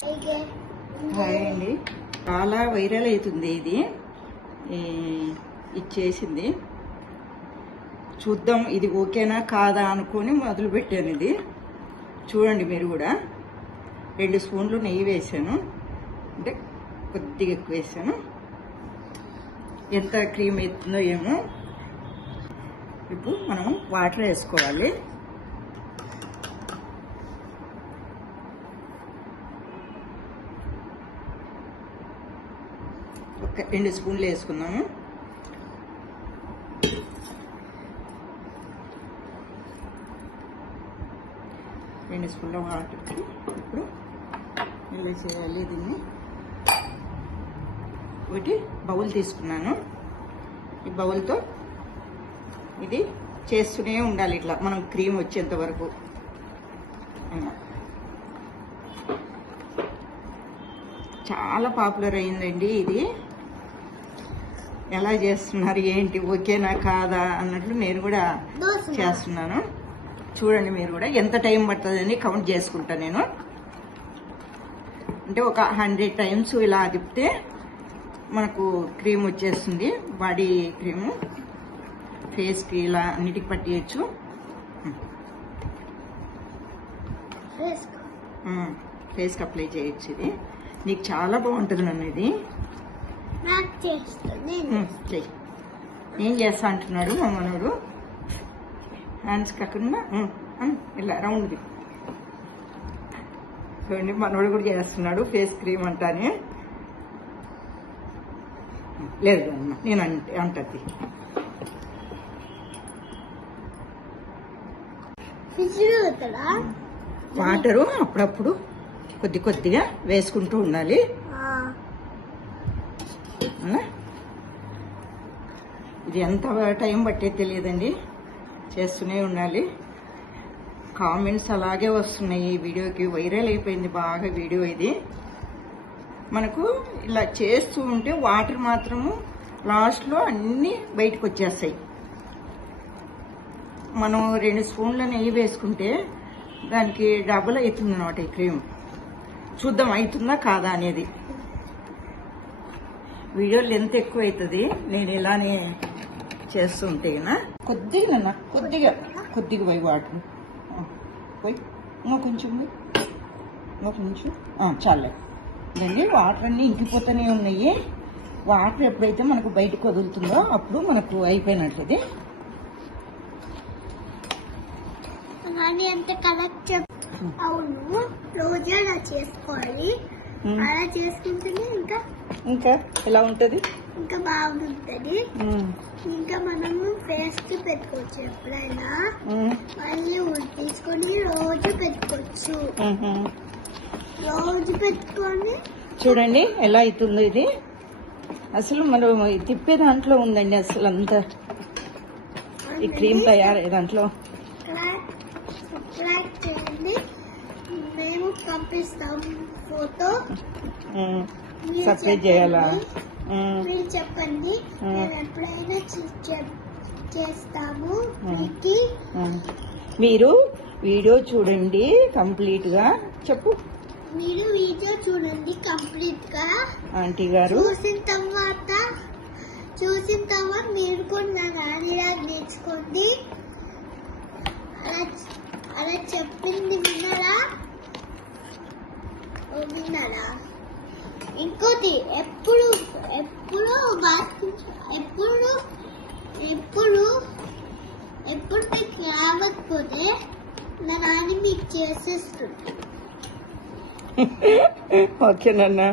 Hi అండి. చాలా viral అవుతుంది ఇది. ఇచ్చేసింది. చూద్దాం ఇది ఓకేనా కాదా అనుకొని మొదలుపెట్టాను ఇది. చూడండి మీరు కూడా. రెండు స్పూన్లు నెయ్యి వేసాను అంటే కొద్దిగా ఎక్కువ వేసాను ఎంత క్రీమ్ అవుతుందో ఏమో. ఇప్పుడు మనం వాటర్ వేసుకోవాలి. ఒక రెండు స్పూన్లు వేసుకున్నాము రెండు స్పూన్ల వాటర్ ఇప్పుడు ఇలా చేయాలి దీన్ని. ఒకటి బౌల్ తీసుకున్నాను. ఈ బౌల్తో ఇది చేస్తూనే ఉండాలి ఇట్లా. మనం క్రీమ్ వచ్చేంత వరకు. చాలా పాపులర్ అయిందండి ఇది. ఎలా చేస్తున్నారు ఏంటి ఓకేనా కాదా అన్నట్లు నేను కూడా చేస్తున్నాను. చూడండి మీరు కూడా ఎంత టైం పడుతుందని కౌంట్ చేసుకుంటా నేను. అంటే ఒక హండ్రెడ్ టైమ్స్ ఇలా తిప్పితే మనకు క్రీమ్ వచ్చేస్తుంది బాడీ క్రీము ఫేస్కి ఇలా అన్నిటికి పట్టియచ్చు. ఫేస్కి అప్లై చేయొచ్చు ఇది. నీకు చాలా బాగుంటుంది నన్ను ఇది. చెయ్యి. ఏం చేస్తా అంటున్నాడు మా మనోడు హ్యాండ్స్ కాకుండా ఇలా రౌండ్ది. చూడండి మనోడు కూడా చేస్తున్నాడు ఫేస్ క్రీమ్ అంటానే. లేదు అమ్మ నేను అంటే అంటది. వాటరు అప్పుడప్పుడు కొద్ది కొద్దిగా వేసుకుంటూ ఉండాలి? ఇది ఎంత టైం పట్టే తెలియదండి. చేస్తూనే ఉండాలి. కామెంట్స్ అలాగే వస్తున్నాయి. ఈ వీడియోకి వైరల్ అయిపోయింది. బాగా వీడియో ఇది. మనకు ఇలా చేస్తూ ఉంటే వాటర్ మాత్రము లాస్ట్లో అన్నీ బయటకు వచ్చేస్తాయి. మనం రెండు స్పూన్ల నెయ్యి వేసుకుంటే దానికి డబుల్ అవుతుంది అనమాట ఈ క్రీమ్ చూద్దాం అవుతుందా కాదా అనేది. వీడియో లెంత్ ఎక్కువ అవుతుంది నేను ఇలానే చేస్తుంటే కొద్దిగా నాన్న కొద్దిగా కొద్దిగా పోయి వాటర్ పోయి. ఇంకో కొంచెం పోయి. ఇంకో కొంచెం. ఆ, చాలే. ఇదండి వాటర్ అన్నీ ఇంకిపోతూనే ఉన్నాయి. వాటర్ ఎప్పుడైతే మనకు బయటకు వదులుతుందో అప్పుడు మనకు అయిపోయినట్లది కరెక్ట్ చెప్ అవును రోజు అలా చేసుకోవాలి. అలా చేసుకుంటేనే ఇంకా ఇంకా ఎలా ఉంటుంది? ఇంకా బాగుంటుంది. ఇంకా మనము ఫేస్కి పెట్టుకోవచ్చు ఎప్పుడైనా. మళ్ళీ తీసుకొని రోజు పెట్టుకోవచ్చు. రోజు పెట్టుకొని చూడండి ఎలా అవుతుందో ఇది. అసలు మనం తిప్పే దాంట్లో ఉందండి అసలు అంతా ఈ క్రీమ్ తయారయ్యే దాంట్లో. పంపిస్తాం ఫోటో. సబ్స్క్రైబ్ చేయాలా? మీరు చెప్పండి. నేను ఎప్పుడైనా చేస్తాము. మీరు వీడియో చూడండి కంప్లీట్గా చెప్పు. మీరు వీడియో చూడండి కంప్లీట్గా ఆంటీ గారు. చూసిన తర్వాత చూసిన తర్వాత మీరు కూడా నా నాన్నలా నేర్చుకోండి. అలా అలా చెప్పింది విన్నారా ఇంకోటి ఎప్పుడు ఎప్పుడు ఎప్పుడు ఎప్పుడు ఎప్పుడు మీకు రావకపోతే నా నాన్న మీకు చేసేస్తుంది. ఓకేనన్నా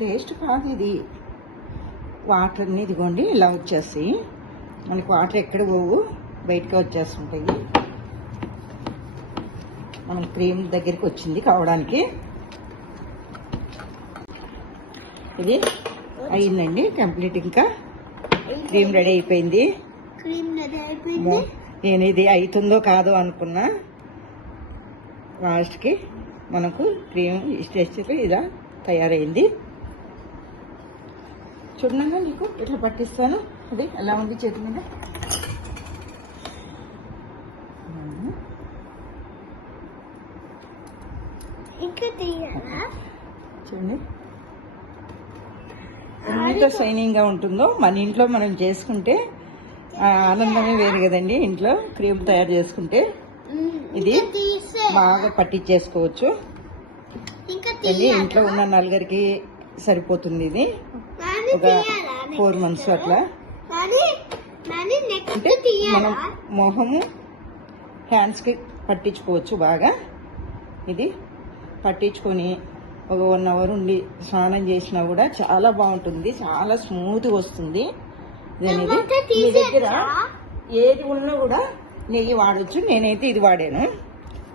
టేస్ట్ కాదు ఇది. వాటర్ అన్ని ఇదిగోండి ఇలా వచ్చేస్తాయి మనకి వాటర్ ఎక్కడ పోవు? బయటకే వచ్చేస్తుంటాయి. మనం క్రీమ్ దగ్గరికి వచ్చింది కావడానికి. ఇది అయిందండి కంప్లీట్ ఇంకా. క్రీమ్ రెడీ అయిపోయింది. నేను ఇది అవుతుందో కాదో అనుకున్నా. లాస్ట్కి మనకు క్రీమ్ స్టేజ్లో ఇలా తయారైంది. చూడగా నీకు ఇట్లా పట్టిస్తాను? అది ఎలా ఉంది చేతి మీద ఇంకా తీయాలా చూడండి. ఎంత షైనింగ్గా ఉంటుందో మన ఇంట్లో మనం చేసుకుంటే ఆనందమే వేరు కదండి ఇంట్లో క్రీమ్ తయారు చేసుకుంటే. ఇది బాగా పట్టించేసుకోవచ్చు. తీయాలా? ఇంట్లో ఉన్న నలుగురికి సరిపోతుంది ఇది. ఒక ఫోర్ మంత్స్ అట్లా. అంటే మనం మొహము హ్యాండ్స్కి పట్టించుకోవచ్చు బాగా. ఇది. పట్టించుకొని ఒక వన్ అవర్ ఉండి స్నానం చేసినా కూడా చాలా బాగుంటుంది. చాలా స్మూత్గా వస్తుంది. అనేది మీ దగ్గర? ఏది ఉన్నా కూడా నెయ్యి వాడచ్చు. నేనైతే ఇది వాడాను.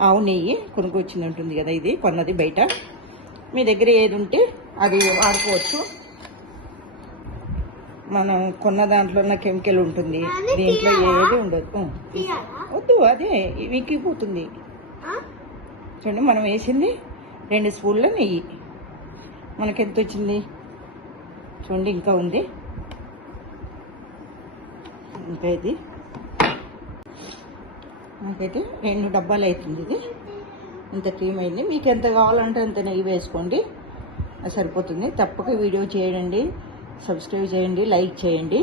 ఆవు నెయ్యి కొనుక్కొచ్చింది ఉంటుంది కదా ఇది కొన్నది బయట. మీ దగ్గర ఏది ఉంటే అది వాడుకోవచ్చు. మనం కొన్న దాంట్లో ఉన్న కెమికల్ ఉంటుంది. దీంట్లో? ఏది ఉండదు. వద్దు అదే విక్కిపోతుంది ఆ? చూడండి మనం వేసింది రెండు స్పూన్ల నెయ్యి. మనకి ఎంత వచ్చింది చూడండి ఇంకా ఉంది. ఇంకా ఇది నాకైతే రెండు డబ్బాలు అవుతుంది ఇది. ఇంత క్రీమ్ అయింది. మీకు ఎంత కావాలంటే అంత నెయ్యి వేసుకోండి. సరిపోతుంది. తప్పక వీడియో చేయండి. సబ్స్క్రైబ్ చేయండి. లైక్ చేయండి.